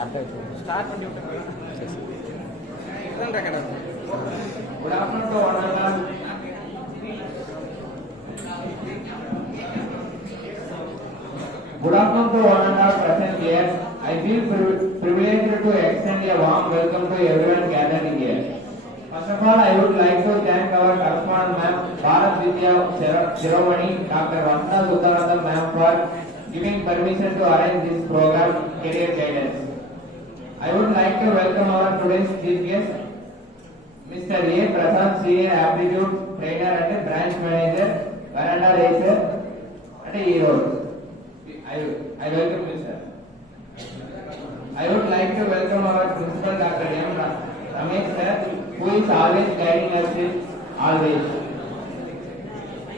Start பண்ணி விட்டு இதுதான் record. Good afternoon to all of us. Good afternoon to all of us present here. I feel privileged to extend a warm welcome to everyone gathered here. First of all, I would like to thank our correspondent ma'am, Bharat Vidya Shiromani, Dr. Vandana Sutharanam ma'am for giving permission to arrange this program, Career Guidance. I would like to welcome our today's chief guest, Mr. A. Prasad, Senior Aptitude Trainer and Branch Manager, Veranda Racer at E-Road. I welcome you, sir. I would like to welcome our Principal, Dr. M. Ramesh, sir, who is always guiding us always.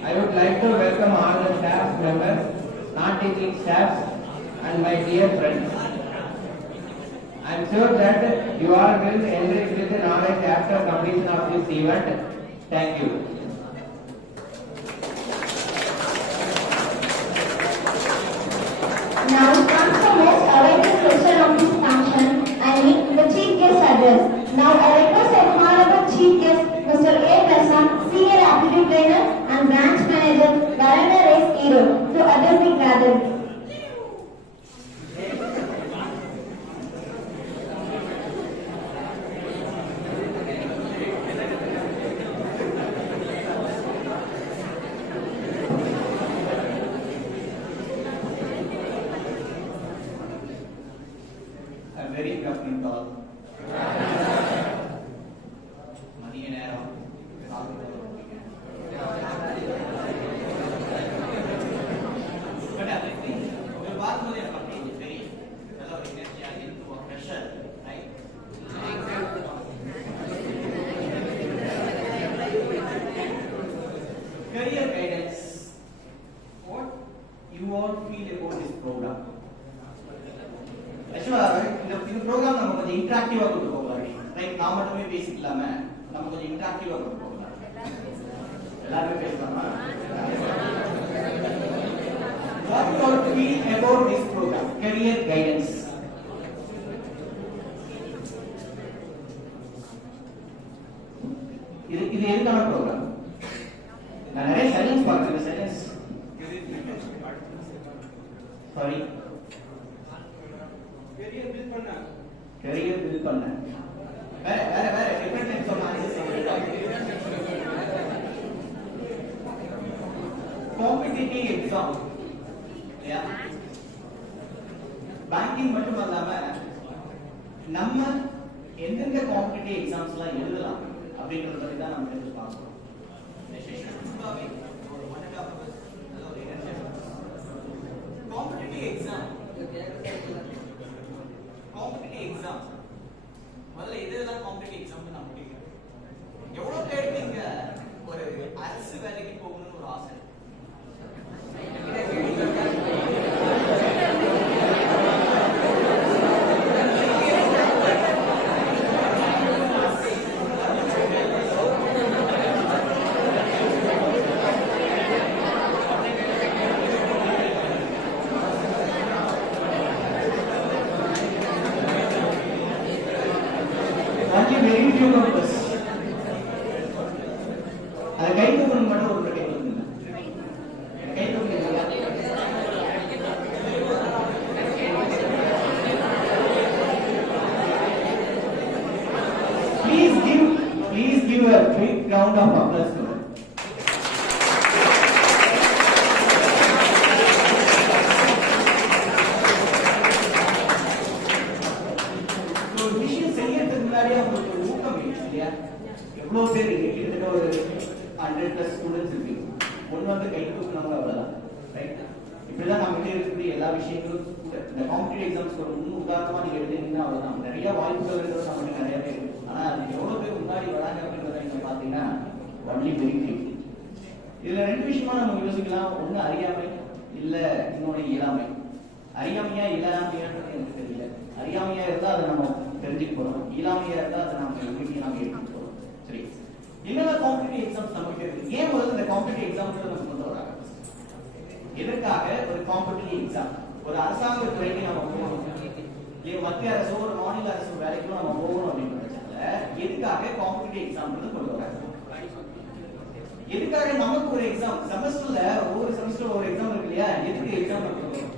I would like to welcome all the staff members, non-teaching staffs, and my dear friends. I am sure that you all will enrich with the knowledge after completion of this event. Thank you. Now comes the most awaited session of this function, I mean the Chief Guest Address. Now I request the Honorable Chief Guest, Mr. A. Prasad, Senior Aptitude Trainer and Branch Manager, Veranda Race E-Road, to address the gathering. Very interesting talk. Money and arrow. But I think we work with a company is very hello energy into a pressure, right? Career guidance. What you all feel about this program? இந்த program நம்ம கொஞ்சம் இன்டராக்டிவா கொண்டு போகலாம். Right, நான் மட்டுமே பேசிக்கலாம நம்ம கொஞ்சம் இன்டராக்டிவா கொண்டு போகலாம். எல்லாரும் பேசலாமா? What you all feel about this program, career guidance? இது எதுக்கான ப்ரோக்ராம்? நான் நிறைய சைலன்ஸ் பார்க்கிறேன். Silence sorry. கரியர் பில்ட் பண்ண வேற different types of competitive exam இல்லையா? பேங்கிங் மட்டும் இல்லாம நம்ம எந்தெந்த காம்படிட்டிவ் எக்ஸாம்ஸ்லாம் எழுதலாம் அப்படிங்கறத பத்தி தான் நம்ம எடுத்து பார்க்கணும். காம்படிட்டிவ் எக்ஸாம் முதல்ல இதெல்லாம் காம்படிட்டிவ் எக்ஸாம் நான் முடிக்கிறேன். எவ்வளவு பேருக்கு இங்க ஒரு அரசு வேலைக்கு போகணும்னு ஒரு ஆசை? Please give a big round of applause to them. So விஷயம் செய்யறதுக்கு முன்னாடி அவங்களுக்கு ஊக்கம் இல்லையா? எவ்வளவு பேர் கிட்டத்தட்ட ஒரு 100+ ஸ்டூடெண்ட்ஸ் இருக்கு. ஒன்னு வந்து கை தூக்குனாங்க அவ்வளவுதான். ரைட், இப்படிதான் நம்ம கிட்ட இருக்கக்கூடிய எல்லா விஷயங்களும் இந்த காம்படிட்டிவ் எக்ஸாம்ஸ் ஒரு முன் உதாரணமா நீங்க எடுத்தீங்கன்னா அவ்வளவுதான். நிறைய வாய்ப்புகள் இருக்கிறது நமக்கு நிறைய பேர். ஆனா அது எவ்வளவு பேர் முன்னாடி வராங்க அப்படின்றத நீங்க பாத்தீங்கன்னா ஒன்லி வெரி ஃபியூ. இதுல ரெண்டு விஷயமா நம்ம யோசிக்கலாம். ஒண்ணு அறியாமை, இல்ல இன்னொன்னு இயலாமை. அறியாமையா இயலாமையான்றது எனக்கு தெரியல. அறியாமையா இருந்தா அதை நம்ம தெரிஞ்சுக்க போறோம், இயலாமையா இருந்தா அதை நம்ம எப்படி நாம எடுத்துக்க போறோம். சரி, என்னென்ன காம்படிட்டிவ் எக்ஸாம்ஸ் நமக்கு இருக்கு? ஏன் முதல்ல இந்த காம்படிட்டிவ் எக்ஸாம்ஸ் நம்ம கொண்டு வராங்க? எதற்காக ஒரு காம்படிட்டிவ் எக்ஸாம்? ஒரு அரசாங்க துறைக்கு நம்ம போகணும். இல்ல மத்திய அரசோ ஒரு மாநில அரசோ வேலைக்கு நம்ம போகணும் அப்படின்ற பட்சத்துல எதுக்காக காம்படிட்டிவ் எக்ஸாம் கொண்டு வராங்க? எதுக்காக நமக்கு ஒரு எக்ஸாம் செமஸ்டர்ல ஒவ்வொரு செமஸ்டர் ஒரு எக்ஸாம் இருக்கு இல்லையா? எதுக்கு எக்ஸாம் பண்ணுறோம்?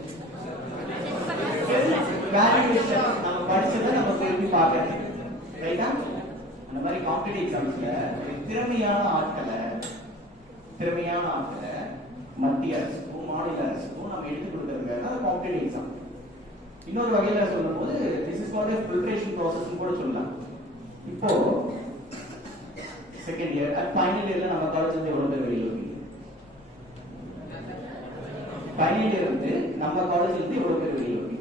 வேலிடேஷன், நம்ம படிச்சதை நம்ம திருப்பி பார்க்கறது, ரைட்டா? அந்த மாதிரி காம்படிட்டிவ் எக்ஸாம்ஸ்ல திறமையான ஆட்களை மத்திய அரசுக்கும் மாநில அரசுக்கும் நம்ம எடுத்து கொடுக்கறதுக்காக அது காம்படிட்டிவ் எக்ஸாம். இன்னொரு வகையில சொல்லும்போது this is called a filtration process கூட சொல்லலாம். இப்போ செகண்ட் இயர் அட் ஃபைனல் இயர்ல நம்ம காலேஜ்ல இருந்து எவ்வளவு பேர் வெளியே வருவீங்க? ஃபைனல் இயர் வந்து நம்ம காலேஜ்ல இருந்து எவ்வளவு பேர் வெளியே வருவீங்க?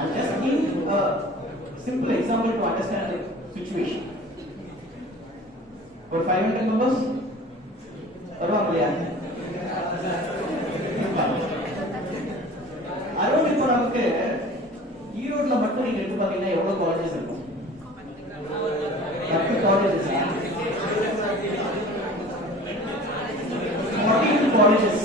I'm just giving a simple example to understand the situation. For 500 members வருவாங்க இல்லையா? அரௌண்ட் இப்போ நமக்கு ஈரோட்ல மட்டும் நீங்க எடுத்து பாத்தீங்கன்னா எவ்வளவு காலேஜஸ் இருக்கும்? 10 colleges, 14 colleges,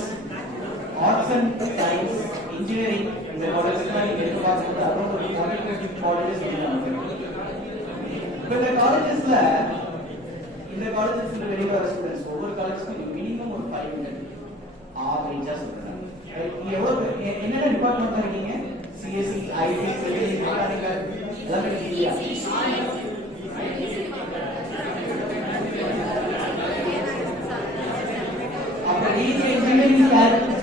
arts and science, engineering, இந்த காலேஜஸ்லாம் நீங்க எடுத்து பார்க்கும்போது அரௌண்ட் 14 காலேஜஸ் நமக்கு. இப்போ இந்த காலேஜஸ்ல வெளியே வர ஸ்டூடெண்ட்ஸ் ஒவ்வொரு காலேஜ்க்கும் மினிமம் ஒரு 500 ஆவரேஜா சொல்றாங்க. என்னென்ன டிபார்ட்மெண்ட் இருக்கீங்க? சிஎஸ்சி, ஐடி, சிவில், மெக்கானிக்கல், எல்லாமே இருக்கீங்க. அப்ப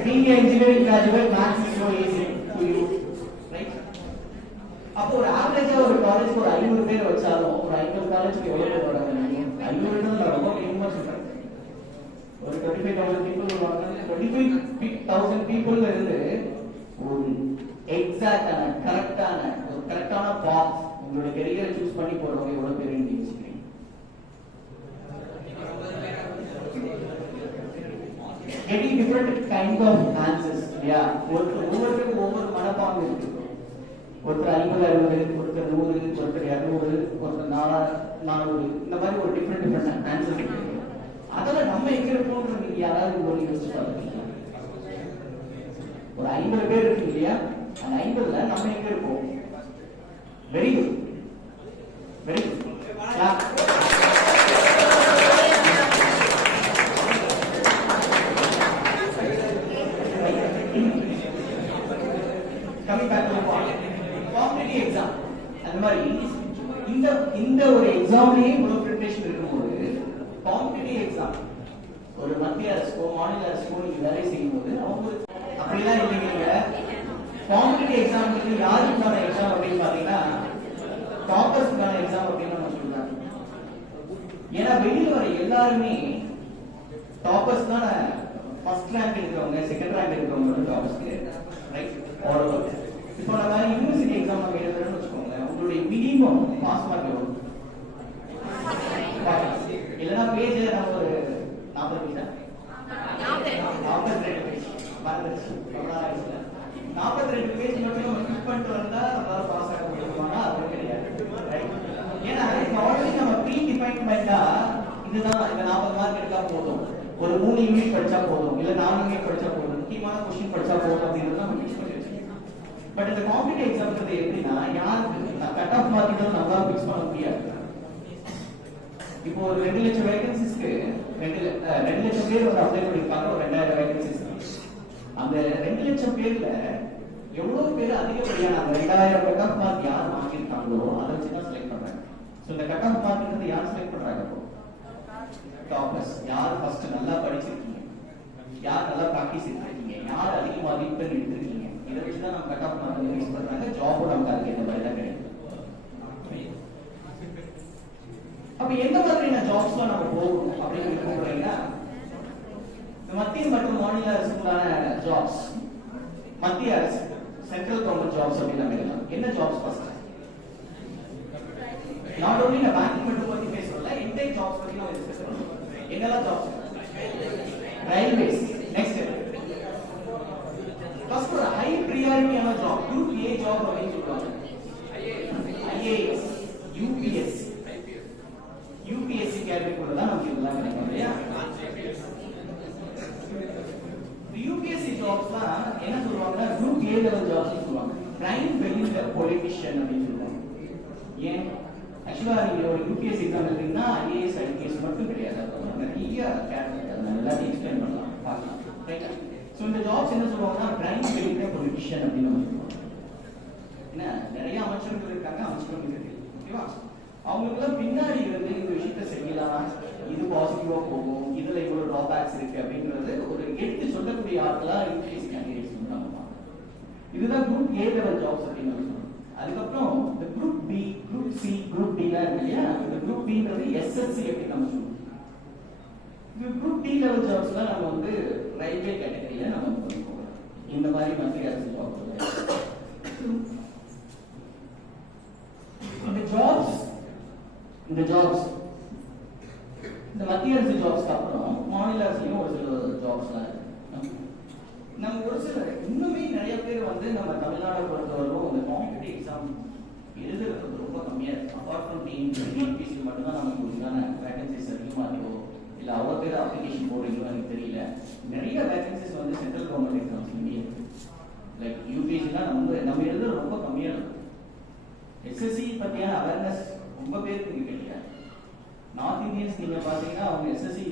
நீங்க engineering graduate, maths is so easy to you, right? அப்போ ஒரு ஆவரேஜா ஒரு காலேஜ்க்கு ஒரு 500 பேர் வச்சாலும் ஒரு 50 காலேஜ்க்கு எவ்வளவு பேர் வராங்க? 500 ரொம்ப மினிமமா சொல்றேன். ஒரு 25,000 people வருவாங்க. 25,000 people இருந்து ஒரு எக்ஸாக்ட்டான கரெக்டான பாத் உங்களோட கரியரை சூஸ் பண்ணி போறவங்க எவ்வளவு பேர் நீங்க யோசிக்கிறீங்க? Getting different kind of answers. Yeah, ஒவ்வொருத்தருக்கும் ஒவ்வொரு மனப்பாங்கு இருக்கு. ஒருத்தர் 50, 60, ஒருத்தர் 100, ஒருத்தர் 200, ஒருத்தர் 400, இந்த மாதிரி ஒரு டிஃபரெண்ட் ஆன்சர்ஸ் இருக்கு. அதெல்லாம் நம்ம எங்க இருப்போம்னு நீங்க யாராவது ஒரு யோசிச்சு பாருங்க. ஒரு 50 பேர் இருக்கு இல்லையா? அந்த 50ல நம்ம எங்க இருப்போம்? Very good, very good. Coming back to the point, competitive exam. அந்த மாதிரி இந்த ஒரு எக்ஸாம்லயே இவ்வளவு ப்ரிப்பரேஷன் இருக்கும்போது காம்படிட்டிவ் எக்ஸாம் ஒரு மத்திய அரசோ மாநில அரசோ நீங்க வேலை செய்யும்போது அவங்க அப்படிலாம் இல்லைங்க. காம்படிட்டிவ் எக்ஸாம் யாருக்கான எக்ஸாம் அப்படின்னு பாத்தீங்கன்னா டாப்பர்ஸ்க்கான எக்ஸாம் அப்படின்னு நம்ம சொல்றாங்க. ஏன்னா வெளியில வர எல்லாருமே டாப்பர்ஸ் தான். ஃபர்ஸ்ட் ரேங்க் இருக்கிறவங்க, செகண்ட் ரேங்க் இருக்கிறவங்க டாப்பர்ஸ்க்கு, ரைட்? இப்போ நம்ம யூனிவர்சிட்டி எக்ஸாம் நம்ம எழுதுறோம்னு வச்சுக்கோங்க, உங்களுடைய மினிமம் பாஸ் மார்க் எவ்வளவு? இல்லைன்னா பேஜ் நம்ம ஒரு 40 பேஜ் 42 பேஜ் மறந்துச்சு. 42 பேஜ் மட்டும் நம்ம கிளிக் பண்ணிட்டு வந்தா நம்மளால பாஸ் ஆக முடியுமானா அது கிடையாது, ரைட்? ஏன்னா இப்போ ஆல்ரெடி நம்ம ப்ரீ டிஃபைன் பண்ணிட்டா இதுதான் இந்த 40 மார்க் எடுத்தா போதும், ஒரு 3 யூனிட் படிச்சா போதும், இல்ல 4 யூனிட் படிச்சா போதும், முக்கியமான கொஸ்டின் படிச்சா போதும் அப்படின்றது நம்ம ஃபிக்ஸ் பண்ணி வச்சிருக்கோம். பட் இந்த காம்படிட்டிவ் எக்ஸாம்ன்றது எப்படின்னா யாருக்கு கட் ஆஃப் மார்க் நம்மளால ஃபிக்ஸ் பண்ண முடியாது. இப்போ ஒரு 2 லட்சம் வேகன்சிஸ்க்கு 2 லட்சம் பேர் வந்து அப்ளை பண்ணிருக்காங்க. ஒரு 2000 வேகன்சிஸ். அந்த 2 லட்சம் பேர்ல எவ்வளவு பேர் அதிகப்படியான அந்த 2000 கட் ஆஃப் மார்க் யார் வாங்கியிருக்காங்களோ அதை வச்சு தான் செலக்ட் பண்றாங்க. ஸோ இந்த கட் ஆஃப் மார்க் யார் செலக்ட் பண்றாங்க? டாப்பர்ஸ். யார் ஃபர்ஸ்ட் நல்லா படிச்சிருக்கீங்க, யார் நல்லா ப்ராக்டிஸ் எடுத்திருக்கீங்க, யார் அதிக மதிப்பெண் எடுத்திருக்கீங்க, இதை வச்சு தான் நம்ம கட் ஆஃப் மார்க் ஃபிக்ஸ் பண்றாங்க. ஜாபும் நமக்கு அதுக்கு இந்த மாதிரி தான் கிடைக்கும். அப்ப எந்த மாதிரியான ஜாப்ஸ்லாம் நம்ம போகணும் அப்படின்னு சொல்றீங்கன்னா மத்திய மற்றும் மாநில அரசுக்கான ஜாப்ஸ், மத்திய அரசு சென்ட்ரல் கவர்மெண்ட் ஜாப்ஸ் அப்படின்னு நம்ம எழுதலாம். என்ன ஜாப்ஸ் ஃபர்ஸ்ட்? நாட் ஓன்லி நான் பேங்கிங் மட்டும் பத்தி பேசல, இன்டேக் ஜாப்ஸ் பத்தி நம்ம டிஸ்கஸ் பண்ணலாம். என்னெல்லாம் ஜாப்ஸ்? ரயில்வேஸ். நெக்ஸ்ட் ஃபர்ஸ்ட் ஒரு ஹை பிரியாரிட்டியான ஜாப், குரூப் ஏ ஜாப் அப்படின்னு சொல்றாங்க. ஐஏஎஸ், யூபிஎஸ், யூபிஎஸ்சி கேட்டகரிக்குள்ள தான் நமக்கு இதெல்லாம் கிடைக்கும் இல்லையா? யூபிஎஸ்சி ஜாப்ஸ்லாம் என்ன சொல்லுவாங்கன்னா குரூப் ஏ லெவல் ஜாப்ஸ் சொல்லுவாங்க. பிரைம் வெளியில பொலிட்டிஷியன் அப்படின்னு சொல்லுவாங்க. ஏன் ஆக்சுவலா நீங்க ஒரு யூபிஎஸ் எக்ஸாம் எழுதுறீங்கன்னா ஐஏஎஸ் ஐபிஎஸ் மட்டும் கிடையாது, நிறைய கேட்டகரி அதை எல்லாத்தையும் எக்ஸ்பிளைன் பண்ணலாம் பார்க்கலாம். ரைட்டா? ஸோ இந்த ஜாப்ஸ் என்ன சொல்லுவாங்கன்னா பிரைம் வெளியில பொலிட்டிஷியன் அப்படின்னு நம்ம சொல்லுவாங்க. ஏன்னா நிறைய அமைச்சர்கள் இருக்காங்க, அமைச்சர்கள் இருக்கு, ஓகேவா? அவங்களுக்குலாம் பின்னாடி இருந்து இந்த விஷயத்த செய்யலாம், இது பாசிட்டிவா போகும், இதுல இவ்வளவு டிராபேக்ஸ் இருக்கு அப்படின்றது ஒரு எடுத்து சொல்லக்கூடிய ஆட்களா யூபிஎஸ் கேண்டிடேட்ஸ் வந்து நம்ம பார்க்கலாம். இதுதான் குரூப் ஏ லெவல் ஜாப்ஸ் அப்படின்னு நம்ம சொல்றோம். அதுக்கப்புறம் இந்த group B, group C, group D எல்லாம் இருக்கு இல்லையா? இந்த குரூப் பின்றது எஸ்எஸ்சி அப்படின்னு நம்ம சொல்றோம். இந்த குரூப் டி லெவல் ஜாப்ஸ்லாம் நம்ம வந்து ரயில்வே கேட்டகரியில நம்ம போகிறோம். இந்த மாதிரி மத்திய அரசு ஜாப் இந்த ஜாப்ஸ் இந்த மத்திய அரசு ஜாப்ஸ்க்கு அப்புறம் மாநில அரசுலயும் ஒரு சில ஜாப்ஸ்லாம் இருக்கு. நம்ம ஒரு சில இன்னுமே நிறைய பேர் வந்து நம்ம தமிழ்நாடை பொறுத்தவரைக்கும் இந்த காம்படிட்டிவ் எக்ஸாம் எழுதுறது ரொம்ப கம்மியா இருக்கு. அப்பார்ட் ஃப்ரம் டிஎன்பிஎஸ்சி மட்டும்தான் நமக்கு உண்டான வேகன்சிஸ் அதிகமாக இருக்கோ இல்லை அவ்வளோ பேர் அப்ளிகேஷன் போடுறீங்களோ எனக்கு தெரியல. நிறைய வேகன்சிஸ் வந்து சென்ட்ரல் கவர்மெண்ட் எக்ஸாம்ஸ்லயே இருக்கு. லைக் யூபிஎஸ்சிலாம் நம்ம எழுதுறது ரொம்ப கம்மியா இருக்கும். எஸ்எஸ்சி பத்தியான அவேர்னஸ் ரொம்ப பேருக்கு இங்க கிடையாது. நார்த் இந்தியன்ஸ் நீங்க பாத்தீங்கன்னா அவங்க எஸ்எஸ்சி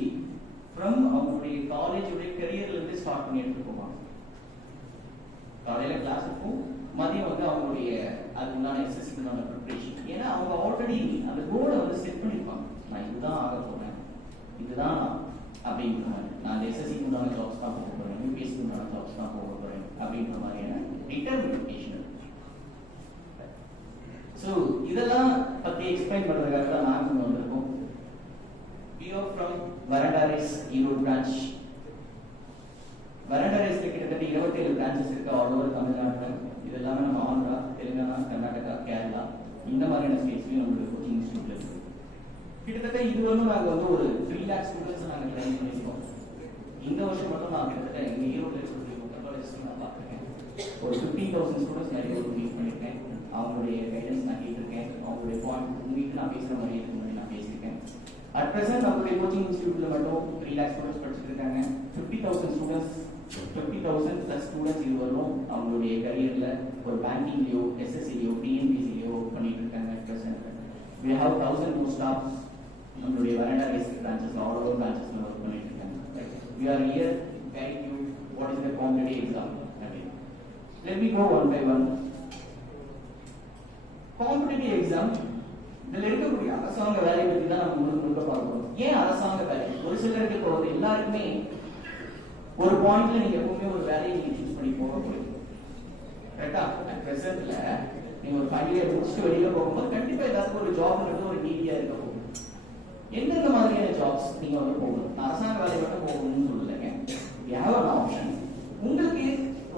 ஃப்ரம் அவங்களுடைய காலேஜுடைய கரியர்ல இருந்து ஸ்டார்ட் பண்ணி எடுத்துட்டு போவாங்க. காலையில கிளாஸ் இருக்கும், மதியம் வந்து அவங்களுடைய அதுக்குண்டான எஸ்எஸ்சிக்குண்டான ப்ரிப்பரேஷன். ஏன்னா அவங்க ஆல்ரெடி அந்த கோலை வந்து செட் பண்ணிருப்பாங்க. நான் இதுதான் ஆக போறேன், இதுதான் அப்படின்ற மாதிரி, நான் அந்த எஸ்எஸ்சிக்கு உண்டான ஜாப்ஸ் தான் போக போறேன், யூபிஎஸ்சிக்கு உண்டான ஜாப்ஸ் தான் போக போறேன் அப்படின்ற மாதிரியான டிட்டர்மினேஷன். ஸோ இதெல்லாம் பத்தி எக்ஸ்பிளைன் பண்றதுக்காக தான் நாங்கள் வந்திருக்கோம். We are from Varandaris Erode branch. Varandarisல கிட்டத்தட்ட 27 பிரான்ச்சஸ் இருக்கு ஆல் ஓவர் தமிழ்நாட்டில். இது எல்லாமே நம்ம ஆந்திரா, தெலுங்கானா, கர்நாடகா, கேரளா இந்த மாதிரியான ஸ்டேட்ஸ்லயும் நம்மளுக்கு கோச்சிங் இன்ஸ்டியூட்ல இருக்கு. கிட்டத்தட்ட இதுவரைக்கும் நாங்கள் வந்து ஒரு 3 lakh ஸ்டூடெண்ட்ஸ் நாங்கள் ட்ரைன் பண்ணியிருக்கோம். இந்த வருஷம் மட்டும் நான் கிட்டத்தட்ட எங்கள் ஈரோடு இருக்கக்கூடிய காலேஜஸ் நான் பார்த்துருக்கேன். ஒரு 15,000 ஸ்டூடெண்ட்ஸ் நிறைய ஒரு மீட் பண்ணியிருக்கேன். அவங்களுடைய கைடன்ஸ் நான் கேட்டிருக்கேன். அவங்களுடைய பாயிண்ட் உங்களுக்கு நான் பேசுகிற மாதிரி இதுக்கு முன்னாடி நான் பேசியிருக்கேன். அட் ப்ரெசென்ட் நம்மளுடைய கோச்சிங் இன்ஸ்டியூட்ல மட்டும் 3 lakh ஸ்டூடெண்ட்ஸ் படிச்சுட்டு இருக்காங்க. 50,000 ஸ்டூடெண்ட்ஸ் 50,000 பிளஸ் ஸ்டூடெண்ட்ஸ் இது வரும் அவங்களுடைய கரியர்ல ஒரு பேங்கிங்லயோ, எஸ்எஸ்சிலயோ, டிஎன்பிசிலயோ பண்ணிட்டு இருக்காங்க. At present we have 1000 more staff நம்மளுடைய Varandaris branches all over branchesல ஒர்க் பண்ணிட்டு இருக்காங்க. We are here guide you what is the competitive exam. Let me go one by one. Competitive exam இதுல இருக்கக்கூடிய அரசாங்க வேலை பத்தி தான் நம்ம முழுக்க பார்க்கணும். ஏன் அரசாங்க வேலை? ஒரு சிலருக்கு இப்போ எல்லாருக்குமே ஒரு பாயிண்ட்ல நீங்க எப்பவுமே ஒரு வேலையை நீங்க சூஸ் பண்ணி போக போறீங்க. கரெக்டா? அட் பிரசன்ட்ல நீங்க ஒரு 5 இயர் முடிச்சுட்டு வெளியில போகும்போது கண்டிப்பா ஏதாவது ஒரு ஜாப்ன்றது ஒரு நீடியா இருக்க போகுது. எந்தெந்த மாதிரியான ஜாப்ஸ் நீங்க வந்து போகணும்? அரசாங்க வேலை மட்டும் போகணும்னு சொல்லலைங்க. You have an option. உங்களுக்கு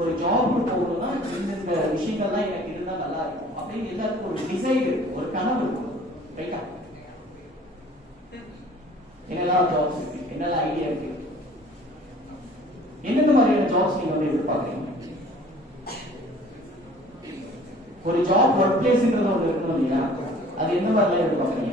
ஒரு ஜாப் போகணும்னா இந்த விஷயங்கள்லாம் எனக்கு இருந்தா நல்லா இருக்கும் அப்படின்னு எல்லாருக்கும் ஒரு டிசைடு, ஒரு கனவு இருக்கும். ரைட்டா? என்னெல்லாம் ஜாப்ஸ் இருக்கு, என்னெல்லாம் ஐடியா இருக்கு, எந்தெந்த மாதிரியான ஜாப்ஸ் நீங்க வந்து எதிர்பார்க்குறீங்க? ஒரு ஜாப் ஒர்க் பிளேஸ்ன்றது ஒன்று இருக்கணும் இல்லையா? அது எந்த மாதிரிலாம் எதிர்பார்க்குறீங்க?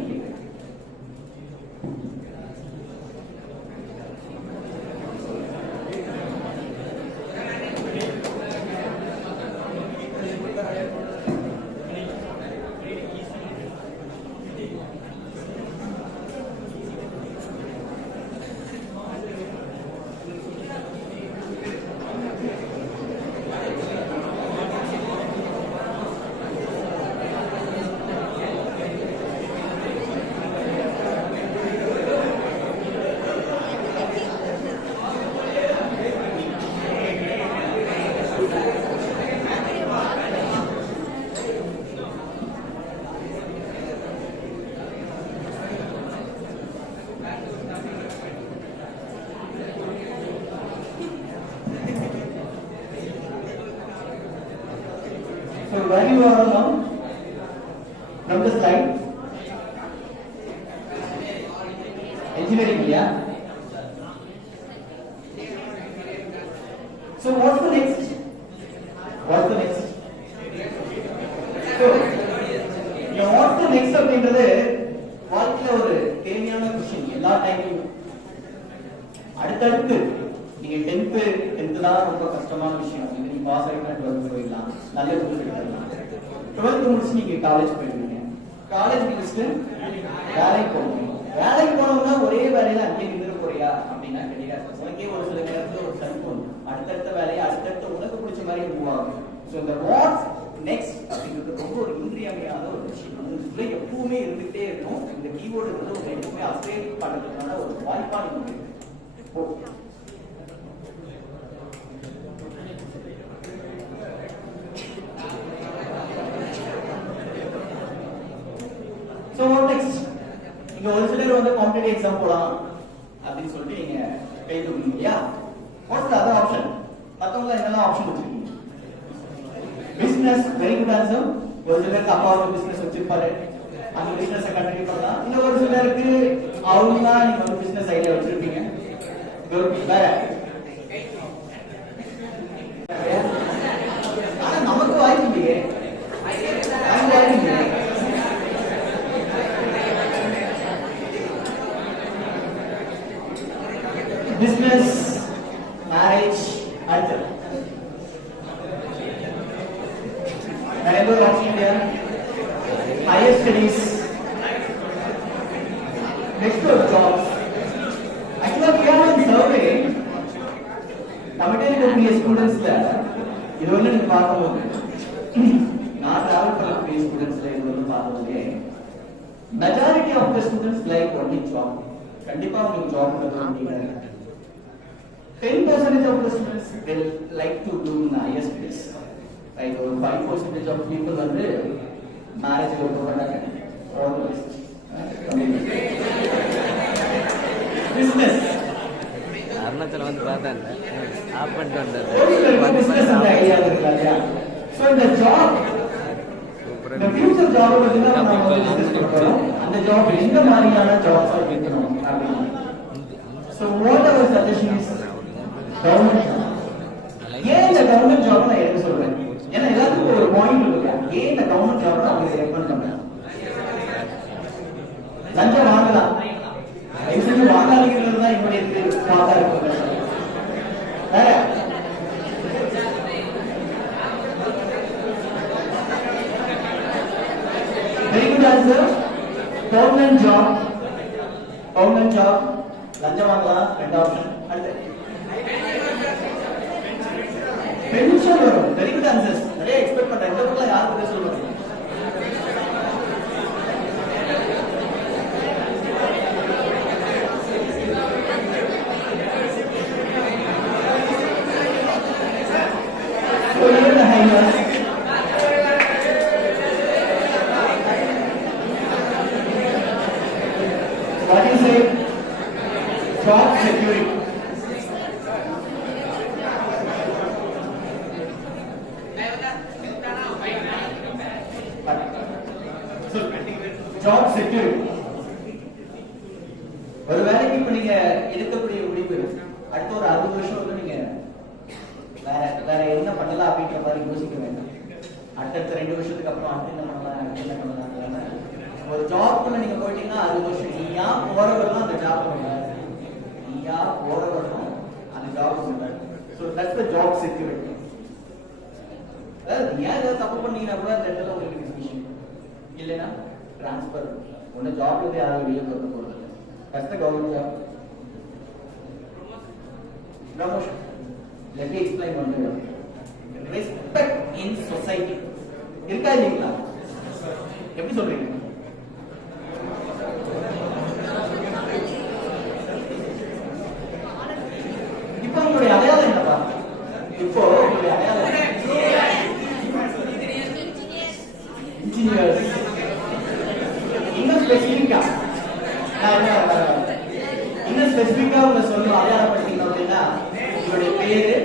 So where you are now? From the slide. Engineering, yeah. So what's the next? What's the next? So, yeah, what's the next அப்படின்றது வாழ்க்கையில ஒரு தேவையான விஷயம். எல்லா டைமும் அடுத்தடுத்து நீங்க 10th தான் ரொம்ப கஷ்டமான விஷயம். நீங்க பாஸ் ஆகிட்டா 12th போயிடலாம், நல்ல குரூப் எடுத்துடலாம். 12th முடிச்சு நீங்க காலேஜ் போயிடுவீங்க. காலேஜ் முடிச்சுட்டு வேலைக்கு போகணும். வேலைக்கு போனோம்னா ஒரே வேலையில அங்கேயே நின்று போறியா அப்படின்னா கிடையாது. உனக்கே ஒரு சில நேரத்துல ஒரு சல்போன் அடுத்தடுத்த வேலையை அடுத்தடுத்த உனக்கு பிடிச்ச மாதிரி மூவ் ஆகும். ஸோ இந்த வாட்ஸ் நெக்ஸ்ட் அப்படிங்கிறது ரொம்ப ஒரு இன்றியமையாத ஒரு விஷயம். இதுல எப்பவுமே இருந்துகிட்டே இருக்கும். இந்த கீபோர்டு வந்து ஒரு எப்பவுமே அப்டேட் பண்றதுக்கான ஒரு வாய்ப்பான இருக்கு. ஸோ நெக்ஸ்ட் இங்க ஒரு சிலர் வந்து காம்படிட்டிவ் எக்ஸாம் போலாம் அப்படின்னு சொல்லிட்டு நீங்க கை தூக்குறீங்க இல்லையா? What's the other option? மத்தவங்க என்னெல்லாம் ஆப்ஷன் வச்சிருக்கீங்க? Business, very good answer. ஒரு சிலருக்கு அப்பா ஒரு பிசினஸ் வச்சிருப்பாரு, அந்த பிசினஸ் கண்டினியூ பண்ணலாம். இன்னும் ஒரு சிலருக்கு அவங்க தான் நீங்க வந்து பிசினஸ் ஐடியா வச்சிருப்பீங்க. வேற ஆனா நமக்கு வாய்ப்பு இல்லையே. பிசினஸ், மேரேஜ், அடுத்து another option here, higher studies, next to jobs. Actually, we are in survey. Committed to be students there. இது வந்து நீங்க பார்க்கும்போது நான் டிராவல் பண்ணக்கூடிய ஸ்டூடெண்ட்ஸ்ல இது வந்து பார்க்கும்போது majority of the students like only job. கண்டிப்பா உங்களுக்கு ஜாப் கிடைக்கும். 10% of the students will like to do higher studies. Like 5% of people வந்து marriage go பண்ணாங்க. All the best. Business. Arunachalam வந்து பார்த்தாங்க. ஆப் பண்ணிட்டு வந்தாரு. Business அந்த ஐடியா இருக்குல்ல. So இந்த job the future job பத்தி தான் நம்ம டிஸ்கஸ் பண்றோம். அந்த job எந்த மாதிரியான jobs இருக்கணும் அப்படினா. So what our suggestion is government job. ஏன் இந்த government job நான் எதுக்கு சொல்றேன்? ஏன்னா எல்லாத்துக்கும் ஒரு பாயிண்ட் இருக்கு. ஏன் இந்த கவர்மெண்ட் ஜாப் அவங்க ரெக்கமெண்ட் பண்றாங்க? லஞ்சம் வாங்கலாம். எக்ஸாம் வாங்காதீங்கிறது தான் என்னுடைய வாதா இருக்கு. வேற very good answer. Government job லஞ்சம் வாங்கலாம். ரெண்டு ஆப்ஷன். அடுத்து பென்ஷன் வரும். Very good answers. நிறைய எக்ஸ்பெக்ட் பண்றேன். இந்த பக்கம் யார் பத்தி சொல்லுவாங்க? What is it? Job security. Job security. ஒரு வேலைக்கு இப்ப நீங்க எடுக்கக்கூடிய முடிவு அடுத்த ஒரு 60 வருஷம் வந்து நீங்க வேற என்ன பண்ணலாம் அப்படின்ற மாதிரி யோசிக்க வேண்டாம். அடுத்த 2 வருஷத்துக்கு அப்புறம் அடுத்து என்ன பண்ணலாம். ஒரு ஜாப்ல நீங்க போயிட்டீங்கன்னா 60 வருஷம் நீயா போறவர்களும் அந்த ஜாப் பண்ணுவாங்க. நீயா போறவர்களும் அந்த ஜாப் பண்ணுவாங்க. So that's the job security. அதாவது நீயா ஏதாவது தப்பு பண்ணீங்கன்னா கூட அந்த இடத்துல உங்களுக்கு டிஸ்மிஷன் இல்லைன்னா ட்ரான்ஸ்ஃபர். ஒன்னு ஜாப்ல இருந்து யாரும் வெளியே கொண்டு போறது இல்லை. That's the government job. Promotion. Let me explain one more. Respect in society. இருக்கா இல்லைங்களா? எப்படி சொல்றீங்க? இப்போ உங்களுடைய அடையாளம் என்னப்பா? இப்போ உங்களுடைய அடையாளம் இன்ஜினியர்ஸ். இன்னும் ஸ்பெசிபிக்கா உங்க சொல்லணும் அடையாளப்படுத்திங்க அப்படின்னா உங்களுடைய பேரு,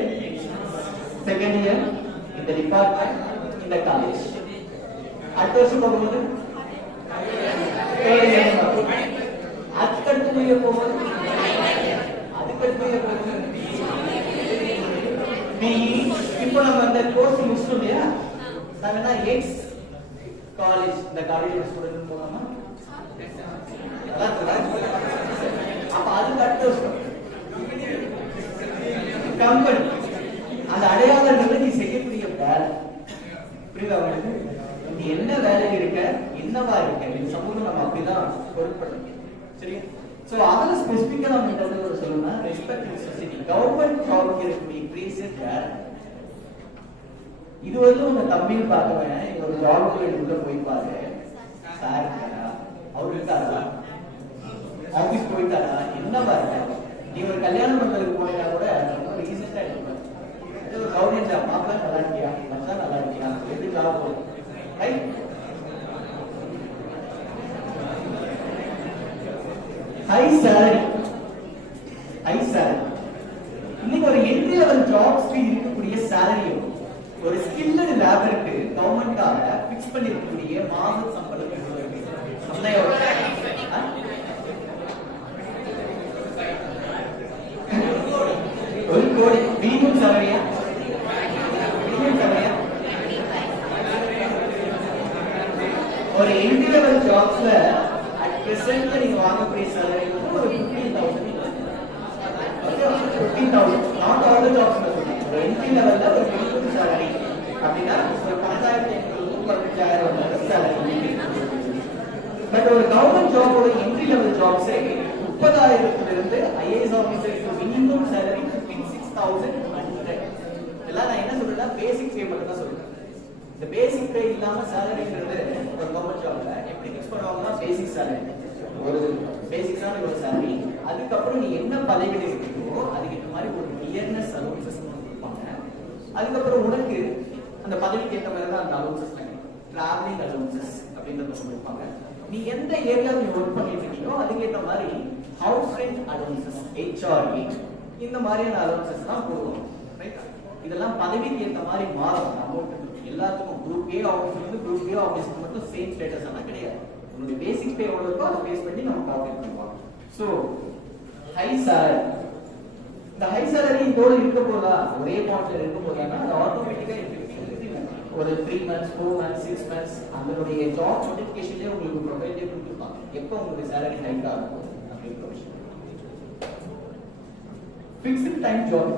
செகண்ட் இயர், இந்த டிபார்ட்மெண்ட், இந்த காலேஜ். அடுத்த வருஷம் போகும்போது அதுக்கடுத்து போகும்போது இப்போ நம்ம அந்த கோர்ஸ் முடிச்சிட்டோம் இல்லையா? நாங்க எக்ஸ் காலேஜ், இந்த காலேஜ் ஸ்டூடெண்ட் போலாமா? அப்ப அதுக்கு அடுத்த வருஷம் கம்பெனி. அந்த அடையாளங்கள் நீ செய்யக்கூடிய வேலை. புரியுதா உங்களுக்கு? நீ என்ன வேலையில் இருக்க, என்னவா இருக்க, இந்த சமூகம் நம்ம அப்படிதான் பொருட்படுது. சரியா? சோ அதுல ஸ்பெசிபிக்கா நம்ம இந்த இடத்துல சொல்லணும்னா ரெஸ்பெக்ட் இன் சொசைட்டி. கவர்மெண்ட் ஜாப்க்கு இருக்கக்கூடிய கிரேசியஸ் வேற. இது வந்து உங்க தம்பின்னு பார்க்கவேன், இங்க ஒரு ஜாப்ல உள்ள போய் பாரு. சார் இருக்காரா, அவர் இருக்காரா, ஆபீஸ் போயிட்டாரா, என்னவா இருக்காரு. நீ ஒரு கல்யாணம் பண்றதுக்கு போனா கூட ரொம்ப ரீசெண்டா இருப்பாரு. ஒரு கவர்மெண்ட் ஜாப், மாப்பிள்ள நல்லா இருக்கியா, மச்சான் நல்லா இருக்கியா, எப்படி ஜாப் போகும், right? High salary, high salary. இன்னைக்கு ஒரு என்ட்ரி லெவல் ஜாப்ஸ்க்கு இருக்கக்கூடிய சேலரி, ஒரு ஸ்கில்டு லேபருக்கு கவர்மெண்டால பிக்ஸ் பண்ணிருக்கக்கூடிய மாத சம்பளம் எவ்வளவு இருக்கு? ஒரு கோடி. மினிமம் சேலரியா? மினிமம் சேலரியா? ஒரு என்ட்ரி லெவல் ஜாப்ஸ்ல அட் பிரசன்ட் நீங்க வாங்கக்கூடிய சேலரி ஒரு 15,000. 15,000. Not all the jobs. ஒரு என்ட்ரி லெவல்ல ஒரு மினிமம் சேலரி அப்படின்னா ஒரு 15,000 சேலரி. பட் ஒரு கவர்மெண்ட் ஜாபோட என்ட்ரி லெவல் ஜாப்ஸே 30,000 இருந்து ஐஏஎஸ் ஆபீசருக்கு மினிமம் சேலரி 56,100. எல்லாம் நான் என்ன சொல்றேன்னா பேசிக் பே மட்டும் தான் சொல்றேன். இந்த பேசிக் பே இல்லாம சேலரிங்கிறது ஒரு கவர்மெண்ட் ஜாப்ல எப்படி ஃபிக்ஸ் பண்ணுவாங்கன்னா பேசிக் சேலரி, ஒரு பேசிக்ஸான ஒரு சேலரி. அதுக்கப்புறம் நீ என்ன பதவியில் இருக்கீங்களோ அதுக்கேற்ற மாதிரி ஒரு கிளியர்னஸ் அலோன்சஸ் கொடுப்பாங்க. அதுக்கப்புறம் உனக்கு அந்த பதவிக்கு ஏற்ற மாதிரி தான் அந்த அலோன்சஸ், டிராவலிங் அலோன்சஸ் அப்படின்றத கொடுப்பாங்க. நீ எந்த ஏரியாவில் நீ ஒர்க் பண்ணிட்டு இருக்கீங்களோ அதுக்கேற்ற மாதிரி ஹவுஸ் ரெண்ட் அலோன்சஸ், HRA, இந்த மாதிரியான அலோன்சஸ் தான் போடுவோம். இதெல்லாம் பதவிக்கு ஏற்ற மாதிரி மாறும். அமௌண்ட் எல்லாத்துக்கும் குரூப் ஏ ஆஃபீஸ்ல இருந்து குரூப் ஏ ஆஃபீஸ்க்கு மட்டும் சேம் ஸ்டேட்டஸ் எல்லாம் கிடையாது. உங்களுடைய பேசிக் பே எவ்வளவு இருக்கோ அதை பேஸ் பண்ணி நம்ம கால்குலேட் பண்ணுவோம். சோ ஹை சேலரி, இந்த ஹை சேலரி இதோட இருக்க போதா, ஒரே பாயிண்ட்ல இருக்க போதான்னா அது ஆட்டோமேட்டிக்கா ஒரு 3 months 4 months 6 months அதனுடைய ஜாப் நோட்டிபிகேஷன்லயே உங்களுக்கு ப்ரொஃபைல்லே கொடுத்துருப்பாங்க எப்போ உங்களுக்கு சேலரி ஹைக் ஆகும் அப்படிங்கிற விஷயம். ஃபிக்ஸ்ட் டைம் ஜாப்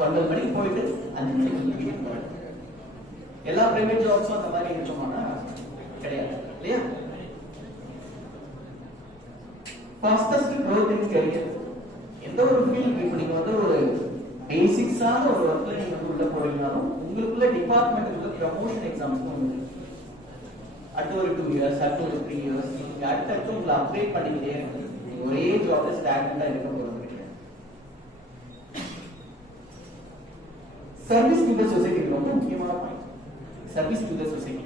9 மணிக்கு போயிட்டு 5 மணிக்கு வீட்டுக்கு போயிட்டு. எல்லா பிரைவேட் ஜாப்ஸும் அந்த மாதிரி இருக்குமானா கிடையாது இல்லையா? Fastest growth in career. எந்த ஒரு ஃபீல்ட் இப்போ நீங்க வந்து ஒரு பேசிக்ஸான ஒரு ஒர்க்ல நீங்க உள்ள போறீங்கனாலும் உங்களுக்குள்ள டிபார்ட்மெண்ட்டுக்குள்ள ப்ரமோஷன் எக்ஸாம்ஸ் வந்து அடுத்த ஒரு 2 இயர்ஸ் அடுத்த ஒரு 3 இயர்ஸ் நீங்க அடுத்தடுத்து உங்களை அப்கிரேட் பண்ணிக்கிட்டே இருக்கணும். ஒரே ஜாப்ல ஸ்டாக்னண்டா இருக்க போறது கிடையாது. சர்வீஸ் டு தி சொசைட்டி ரொம்ப முக்கியமான point. Service to the society.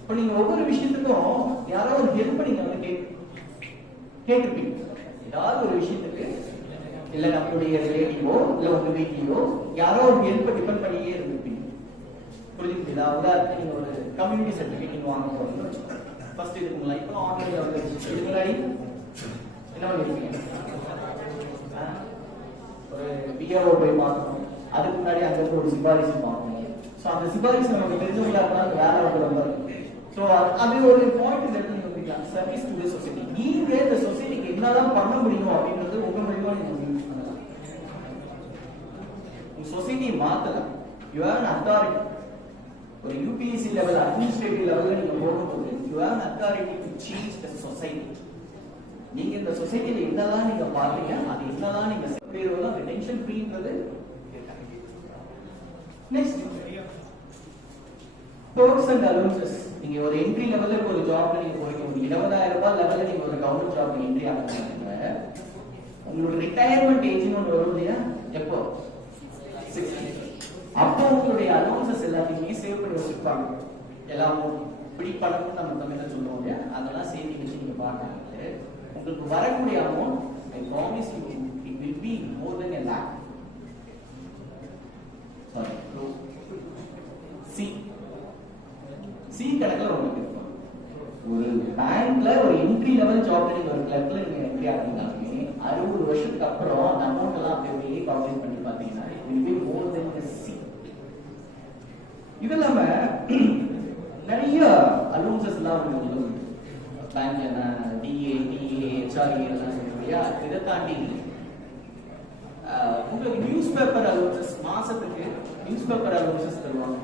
இப்போ நீங்க ஒவ்வொரு விஷயத்துக்கும் யாரோ ஒரு ஹெல்ப் நீங்க வந்து கேட்டுப்பீங்க. ஏதாவது ஒரு விஷயத்துக்கு இல்ல நம்மளுடைய ரிலேட்டிவோ இல்ல உங்க வீட்லயோ யாரோ ஒரு ஹெல்ப் டிபெண்ட் பண்ணியே இருந்திருப்பீங்க. புரிஞ்சுங்களா? உதாரணத்துக்கு நீங்க ஒரு கம்யூனிட்டி சர்டிபிகேட் நீங்க வாங்க போறீங்கன்னு வச்சுக்கோங்க. ஃபர்ஸ்ட் இதுக்கு முன்னாடி இப்போ ஆன்லைன்ல வந்து இதுக்கு முன்னாடி என்ன பண்ணிருப்பீங்க? ஒரு பிஆர்ஓ போய் பார்க்கணும். அதுக்கு முன்னாடி அங்க இருந்து ஒரு சிபாரிசு பார்க்கணும். ஸோ அந்த சிபாரிசு நமக்கு தெரிஞ்சவங்களா இருந்தாலும் வேலை வந்து ரொம்ப ஸோ அது ஒரு பாயிண்ட் இந்த இடத்துல நீங்க வந்துக்கலாம். Service to the society. நீங்க இந்த சொசைட்டிக்கு என்னதான் பண்ண முடியும் அப்படின்றது உங்க மூலியமா நீங்க யூஸ் பண்ணலாம். உங்க சொசைட்டியை மாத்தலாம். You have an authority. ஒரு யூபிஎஸ்சி லெவல் அட்மினிஸ்ட்ரேட்டிவ் லெவல்ல நீங்க போகும்போது you have an authority to change the society. நீங்க இந்த சொசைட்டில என்னதான் நீங்க பாத்தீங்க அது என்னதான் நீங்க பேரோட ரிடென்ஷன் ஃப்ரீன்றது. Next perks and allowances. நீங்க ஒரு என்ட்ரி லெவல்ல ஒரு ஜாப்ல நீங்க போறீங்க, ஒரு 20,000 ரூபாய் லெவல்ல நீங்க ஒரு கவர்மெண்ட் ஜாப்ல என்ட்ரி ஆகுறீங்க. உங்களோட ரிட்டையர்மென்ட் ஏஜ் ஒன்று வரும் இல்லையா? எப்போ 60. அப்போ உங்களுடைய அலோவன்சஸ் எல்லாத்தையுமே சேவ் பண்ணி வச்சிருப்பாங்க. எல்லாமும் இப்படி பணம் நம்ம தமிழ்ல சொல்லுவோம் இல்லையா? அதெல்லாம் சேர்த்து வச்சு நீங்க பார்க்கறது உங்களுக்கு வரக்கூடிய amount I promise you it will be more then a lakh. Sorry C கணக்குல உங்களுக்கு இருக்கும். ஒரு பேங்க்ல ஒரு என்ட்ரி லெவல் ஜாப்ல நீங்க ஒரு கிளர்க்ல நீங்க என்ட்ரி ஆகுறீங்கனாலுமே 60 வருஷத்துக்கு அப்புறம் அந்த அமௌண்ட் எல்லாம் அப்படியே கால்குலேட் பண்ணி பாத்தீங்கன்னா it will be more than a C. இது இல்லாம நிறைய அலோவன்சஸ் எல்லாம் உங்களுக்கு பேங்க்ல டிஏ, HRA எல்லாம் இல்லையா? இதை தாண்டி உங்களுக்கு நியூஸ் பேப்பர் அலோன்சஸ் மாசத்துக்கு நியூஸ் பேப்பர் அலோன்சஸ் தருவாங்க.